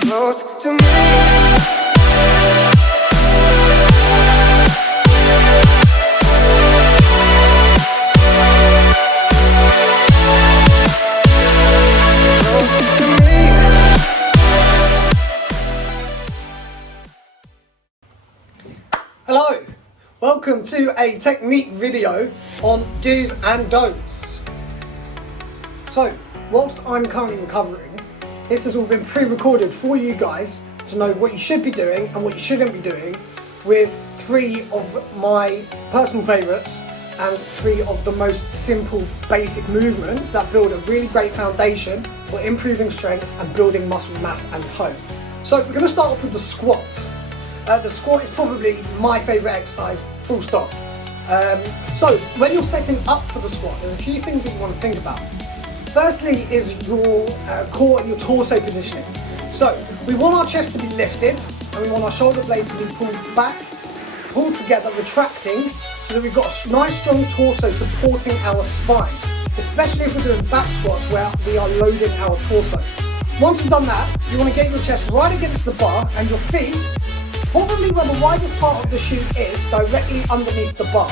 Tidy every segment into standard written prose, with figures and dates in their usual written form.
close to me. Hello, welcome to a technique video on do's and don'ts. So, whilst I'm currently recovering, this has all been pre-recorded for you guys to know what you should be doing and what you shouldn't be doing with 3 of my personal favourites and 3 of the most simple basic movements that build a really great foundation for improving strength and building muscle mass and tone. So we're going to start off with the squat. The squat is probably my favourite exercise, full stop. So when you're setting up for the squat, there's a few things that you want to think about. Firstly is your core and your torso positioning. So we want our chest to be lifted and we want our shoulder blades to be pulled back, pulled together, retracting, so that we've got a nice strong torso supporting our spine, especially if we're doing back squats where we are loading our torso. Once you've done that, you want to get your chest right against the bar and your feet probably where the widest part of the shoe is, directly underneath the bar.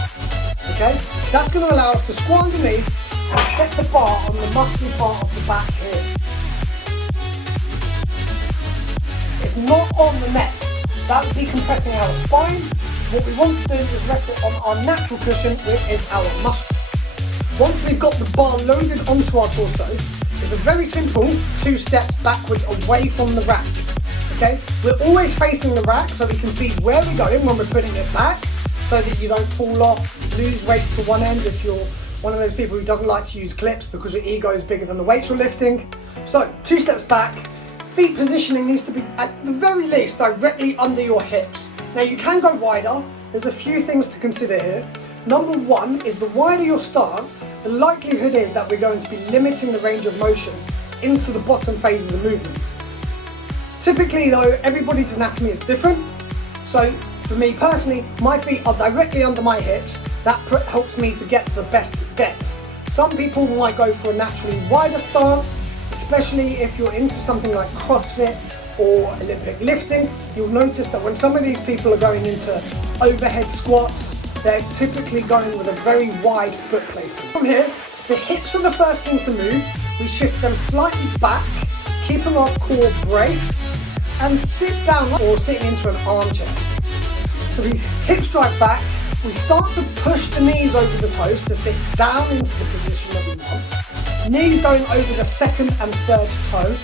Okay? That's going to allow us to squat underneath and set the bar on the muscly part of the back here. It's not on the neck. That would be compressing our spine. What we want to do is rest it on our natural cushion, which is our muscle. Once we've got the bar loaded onto our torso, it's a very simple 2 steps backwards away from the rack. Okay? We're always facing the rack so we can see where we're going when we're putting it back, so that you don't fall off, lose weights to one end if you're one of those people who doesn't like to use clips because your ego is bigger than the weights you're lifting. So 2 steps back, feet positioning needs to be at the very least directly under your hips. Now you can go wider, there's a few things to consider here. Number 1 is the wider your stance, the likelihood is that we're going to be limiting the range of motion into the bottom phase of the movement. Typically though, everybody's anatomy is different. So for me personally, my feet are directly under my hips. That helps me to get the best depth. Some people might go for a naturally wider stance, especially if you're into something like CrossFit or Olympic lifting. You'll notice that when some of these people are going into overhead squats, they're typically going with a very wide foot placement. From here, the hips are the first thing to move. We shift them slightly back, keeping our core braced, and sit down or sitting into an armchair. So we hips drive back, we start to push the knees over the toes to sit down into the position that we want. Knees going over the second and third toe.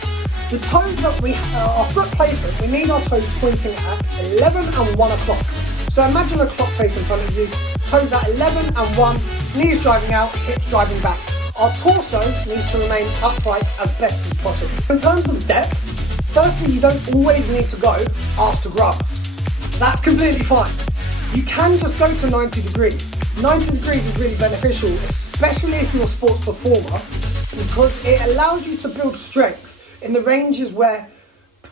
The toes that we our foot placement, we need our toes pointing at 11 and 1 o'clock. So imagine a clock face in front of you, toes at 11 and 1, knees driving out, hips driving back. Our torso needs to remain upright as best as possible. In terms of depth, firstly, you don't always need to go arse to grass. That's completely fine. You can just go to 90 degrees. 90 degrees is really beneficial, especially if you're a sports performer, because it allows you to build strength in the ranges where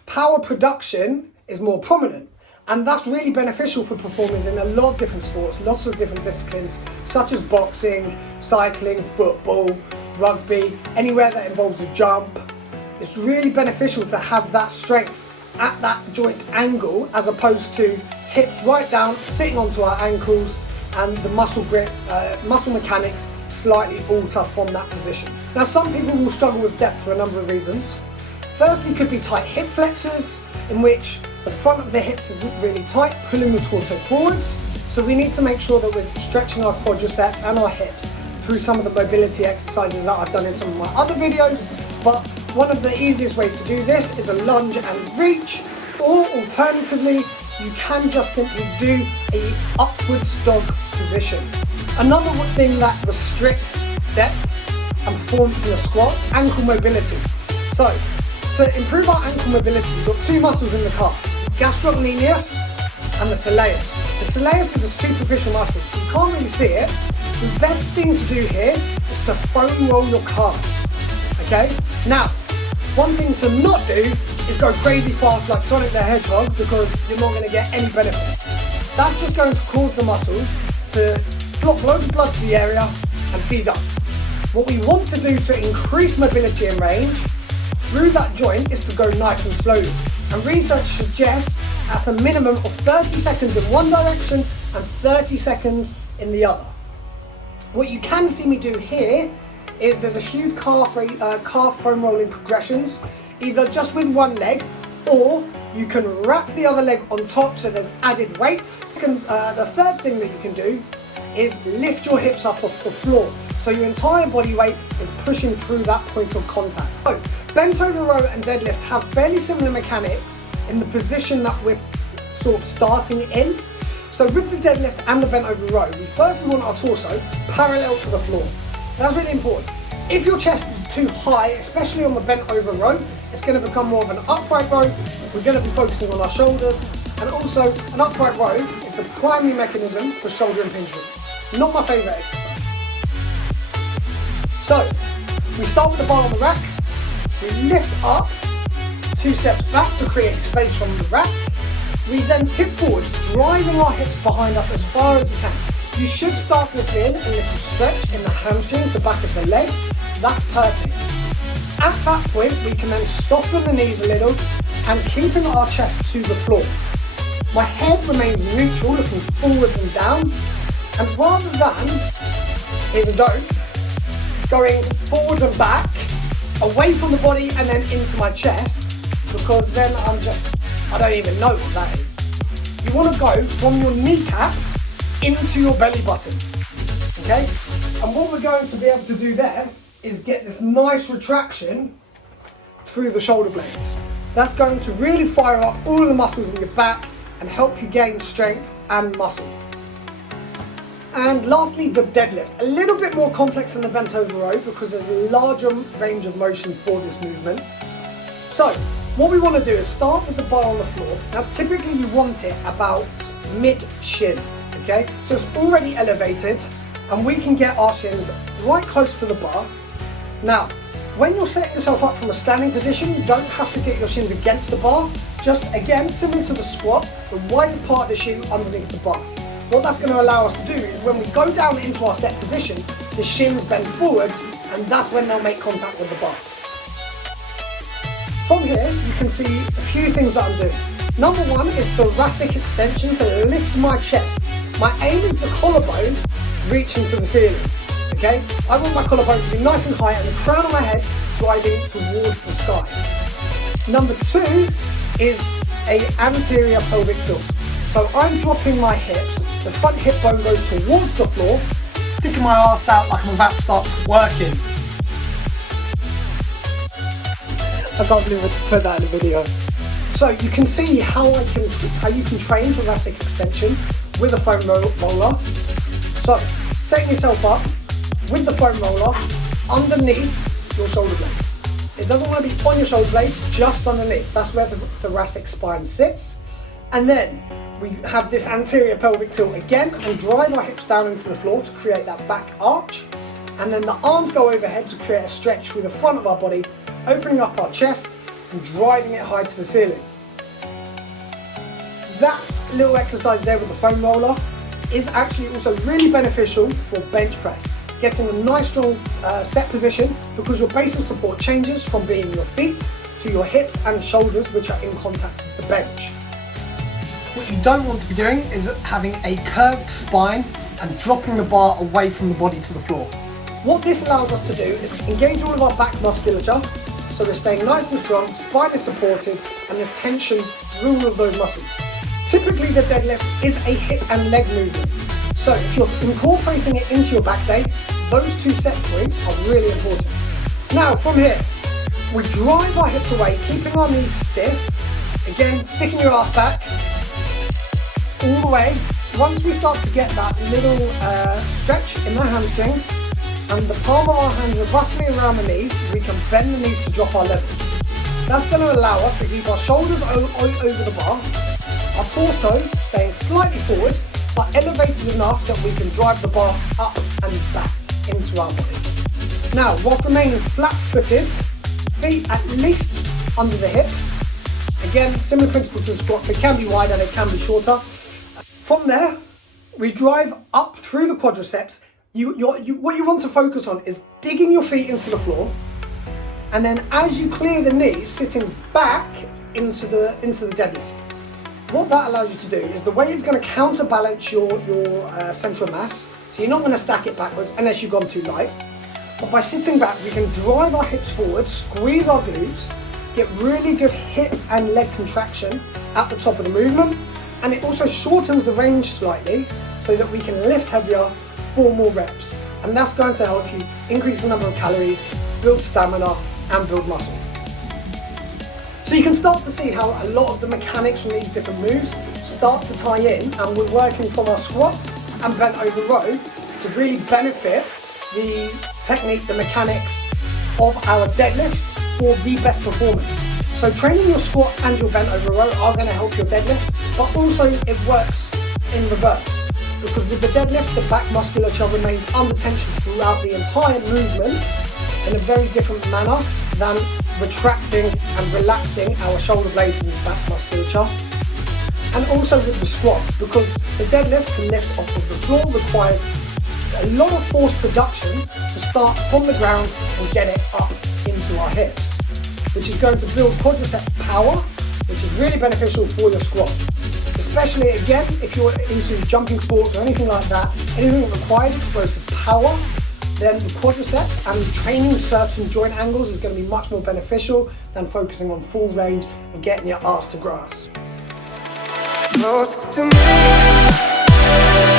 power production is more prominent. And that's really beneficial for performers in a lot of different sports, lots of different disciplines, such as boxing, cycling, football, rugby, anywhere that involves a jump. It's really beneficial to have that strength at that joint angle as opposed to hips right down, sitting onto our ankles, and the muscle grip, muscle mechanics slightly alter from that position. Now some people will struggle with depth for a number of reasons. Firstly could be tight hip flexors, in which the front of the hips isn't really tight, pulling the torso forwards. So we need to make sure that we're stretching our quadriceps and our hips through some of the mobility exercises that I've done in some of my other videos. But one of the easiest ways to do this is a lunge and reach, or alternatively, you can just simply do a upwards dog position. Another thing that restricts depth and performance in a squat, ankle mobility. So, to improve our ankle mobility, we've got 2 muscles in the calf, gastrocnemius and the soleus. The soleus is a superficial muscle, so you can't really see it. The best thing to do here is to foam roll your calves, okay? Now, one thing to not do is go crazy fast like Sonic the Hedgehog, because you're not going to get any benefit. That's just going to cause the muscles to flop loads of blood to the area and seize up. What we want to do to increase mobility and range through that joint is to go nice and slowly. And research suggests at a minimum of 30 seconds in one direction and 30 seconds in the other. What you can see me do here is there's a few calf foam rolling progressions, either just with one leg, or you can wrap the other leg on top so there's added weight. The third thing that you can do is lift your hips up off the floor, so your entire body weight is pushing through that point of contact. So, bent over row and deadlift have fairly similar mechanics in the position that we're sort of starting in. So with the deadlift and the bent over row, we firstly want our torso parallel to the floor. That's really important. If your chest is too high, especially on the bent over row, it's going to become more of an upright row. We're going to be focusing on our shoulders, and also an upright row is the primary mechanism for shoulder impingement. Not my favourite exercise. So, we start with the bar on the rack, we lift up 2 steps back to create space from the rack. We then tip forwards, driving our hips behind us as far as we can. You should start to feel a little stretch in the hamstrings, the back of the leg. That's perfect. At that point, we can then soften the knees a little and keeping our chest to the floor. My head remains neutral, looking forwards and down. And rather than, here's a don't, going forwards and back, away from the body and then into my chest, because then I don't even know what that is. You want to go from your kneecap into your belly button, okay? And what we're going to be able to do there is get this nice retraction through the shoulder blades. That's going to really fire up all of the muscles in your back and help you gain strength and muscle. And lastly, the deadlift. A little bit more complex than the bent over row because there's a larger range of motion for this movement. So, what we want to do is start with the bar on the floor. Now, typically you want it about mid-shin, okay? So it's already elevated and we can get our shins right close to the bar. Now, when you're setting yourself up from a standing position, you don't have to get your shins against the bar. Just, again, similar to the squat, the widest part of the shoe underneath the bar. What that's going to allow us to do is when we go down into our set position, the shins bend forwards and that's when they'll make contact with the bar. From here, you can see a few things that I'm doing. Number one is thoracic extension, so lift my chest. My aim is the collarbone reaching to the ceiling, okay? I want my collarbone to be nice and high and the crown of my head driving towards the sky. Number two is an anterior pelvic tilt. So I'm dropping my hips, the front hip bone goes towards the floor, sticking my arse out like I'm about to start twerking. I can't believe I just put that in the video. So you can see how you can train thoracic extension with a foam roller. So setting yourself up with the foam roller underneath your shoulder blades. It doesn't want to be on your shoulder blades, just underneath. That's where the thoracic spine sits. And then we have this anterior pelvic tilt again and drive our hips down into the floor to create that back arch. And then the arms go overhead to create a stretch through the front of our body, opening up our chest and driving it high to the ceiling. That little exercise there with the foam roller is actually also really beneficial for bench press. Getting a nice strong set position because your base of support changes from being your feet to your hips and shoulders, which are in contact with the bench. What you don't want to be doing is having a curved spine and dropping the bar away from the body to the floor. What this allows us to do is engage all of our back musculature, so we're staying nice and strong, spine is supported, and there's tension through all of those muscles. Typically the deadlift is a hip and leg movement, so if you're incorporating it into your back day, those two set points are really important. Now from here, we drive our hips away, keeping our knees stiff, again sticking your ass back, all the way. Once we start to get that little stretch in the hamstrings and the palm of our hands are roughly around the knees, we can bend the knees to drop our level. That's going to allow us to keep our shoulders over the bar, our torso staying slightly forward but elevated enough that we can drive the bar up and back into our body. Now, whilst remaining flat-footed, feet at least under the hips. Again, similar principle to the squats, they can be wider, they can be shorter. From there, we drive up through the quadriceps. What you want to focus on is digging your feet into the floor, And then as you clear the knees, sitting back into the deadlift. What that allows you to do is the weight is going to counterbalance your centre of mass, so you're not going to stack it backwards unless you've gone too light. But by sitting back, we can drive our hips forward, squeeze our glutes, get really good hip and leg contraction at the top of the movement, and it also shortens the range slightly so that we can lift heavier for more reps. And that's going to help you increase the number of calories, build stamina, and build muscle. So you can start to see how a lot of the mechanics from these different moves start to tie in, and we're working from our squat and bent over row to really benefit the technique, the mechanics of our deadlift for the best performance. So training your squat and your bent over row are going to help your deadlift, but also it works in reverse, because with the deadlift the back musculature remains under tension throughout the entire movement in a very different manner than retracting and relaxing our shoulder blades and back musculature. And also with the squats, because the deadlift to lift off of the floor requires a lot of force production to start from the ground and get it up into our hips, which is going to build quadricep power, which is really beneficial for your squat. Especially again, if you're into jumping sports or anything like that, anything that requires explosive power, then the quadriceps and training certain joint angles is going to be much more beneficial than focusing on full range and getting your ass to grass. Close to me.